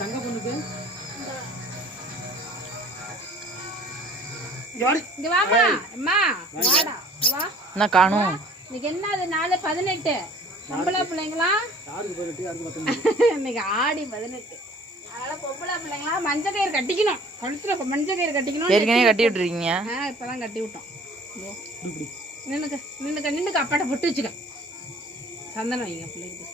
தங்க பொண்ணுக்கு என்ன காணும் என்ன அது 4/18 பொம்பளை பிள்ளைங்களா இன்னைக்கு ஆடி 18. அதனால பொம்பளை பிள்ளைங்களா மஞ்சள் கயிறு கட்டிக்கணும், கழுத்துல மஞ்சள் கயிறு கட்டிக்கணும். ஏற்கனவே கட்டி விட்டுருக்கீங்க? இப்பதான் கட்டி விட்டோம். நின்னுக்க அப்பாட்ட பொட்டு வச்சுக்க, சந்தனம் வைங்க பிள்ளைக்கு.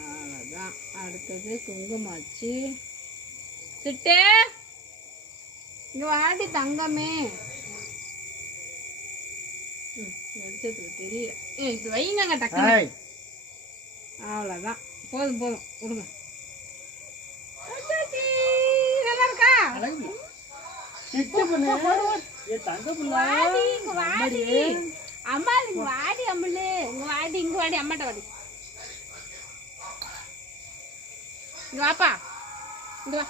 அவ்வளோதான். அடுத்தது குங்குமாச்சு. சிட்டு இங்க வாடி தங்கமே. தெரியல, இப்படி வைங்க டக்குனு. அவ்வளோதான், போதும் போதும் விடுங்க. நல்லா இருக்கா? அம்மா இங்க வாடி, அம்மளு இங்க வாடி, இங்க வாடி, அம்மாட்ட வாடி. இங்க வாப்பா, இங்க வா.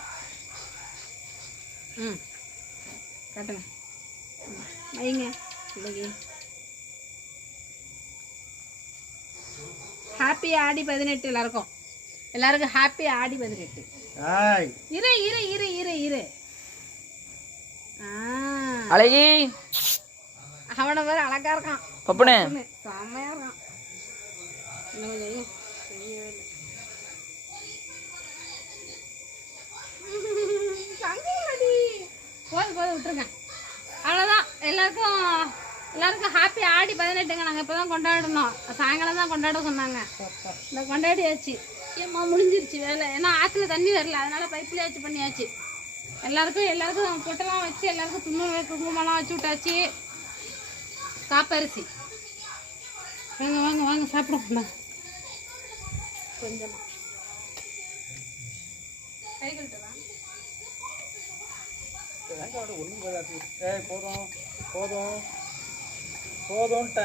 கட்டுங்க வைங்க பிள்ளைக்கு. ஹாப்பி ஆடி 18 எல்லாருக்கும். எல்லாருக்கும் ஹாப்பி ஆடி 18. இரு இரு இரு இரு இரு. அழகி அவனை வேற அழகா இருக்கான் பப்பனே, செம்மையா இருக்கான். போதும் போதும் விட்டுருங்க. அவ்வளோதான். எல்லாருக்கும் ஹாப்பி ஆடி 18ங்க. நாங்கள் இப்போ தான் கொண்டாடணும், சாயங்காலம் தான் கொண்டாட சொன்னாங்க. இந்த கொண்டாடியாச்சு. ஏம்மா முடிஞ்சிருச்சு வேலை. ஏன்னா ஆற்றுல தண்ணி வரல, அதனால பைப்லேயாச்சு பண்ணியாச்சு. எல்லாருக்கும் பொட்டெல்லாம் வச்சு எல்லாருக்கும் குங்குமம்லாம் வச்சு விட்டாச்சு. காப்பரிசி வாங்க வாங்க வாங்க சாப்பிடுவோம். கொஞ்சமாக கைகள்கிட்ட வாங்க. ஒன்றும் போதாது. போதும் போதும் போதும்ட்ட